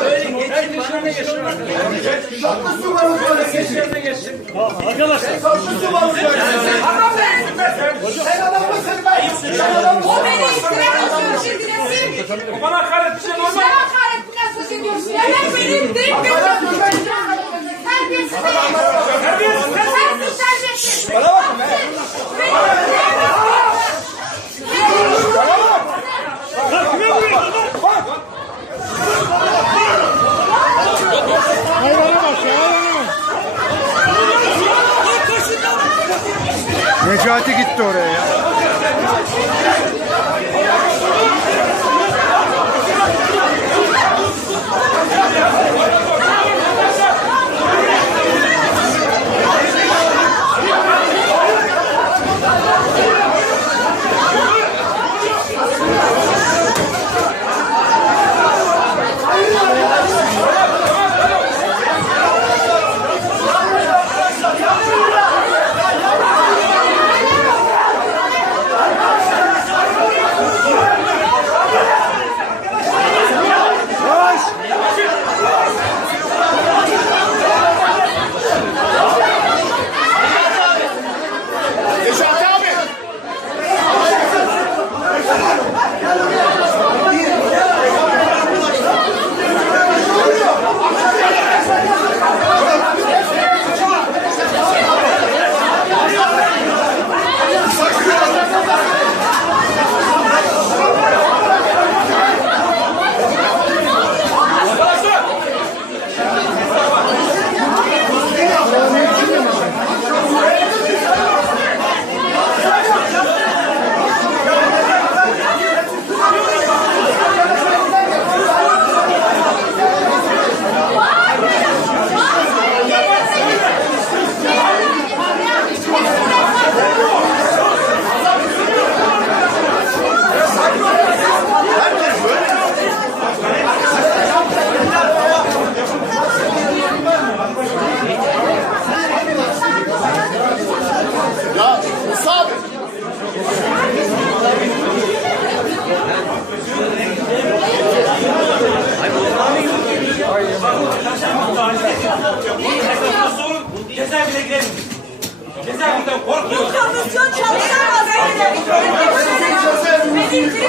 bunları. Tatlı su balıkları geçin. Arkadaşlar. Tatlı su balıkları. Adam ben. Sen adam mısın ben? Sen adam mısın? O beni iftira atıyor şimdi resim. Bana Necati gitti oraya ya. Biz cezaevinden korkuyoruz. Bu komisyon çalışamaz. Beni ilgili